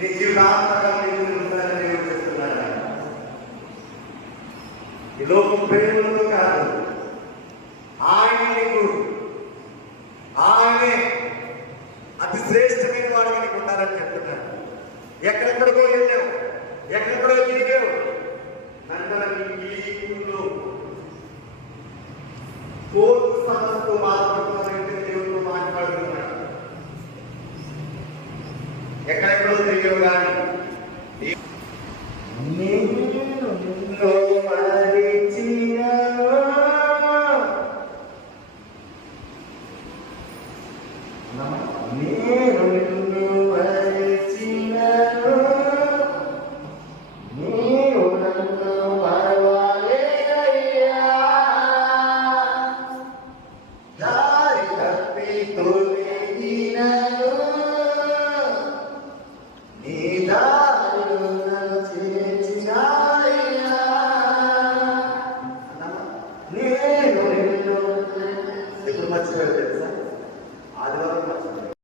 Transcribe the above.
నీ జీవితాంతరం నీకు ఉండాలని దేవుడు చెప్తున్నాడు. ఈ లోకం ప్రేమతో కాదు, ఆయన నీకు ఆయనే అతి శ్రేష్టమైన వాడు మనకు ఉండాలని చెప్తున్నాడు. ఎక్కడెక్కడికో వెళ్ళావు, ఎక్కడెక్కడో తిరిగావు, నన్ను కోర్టు సమస్యతో బాధపడుతున్నారంటే దేవుడు మాట్లాడుతున్నాడు. ఎక్కడెక్కడో తిరిగావు కానీ నేను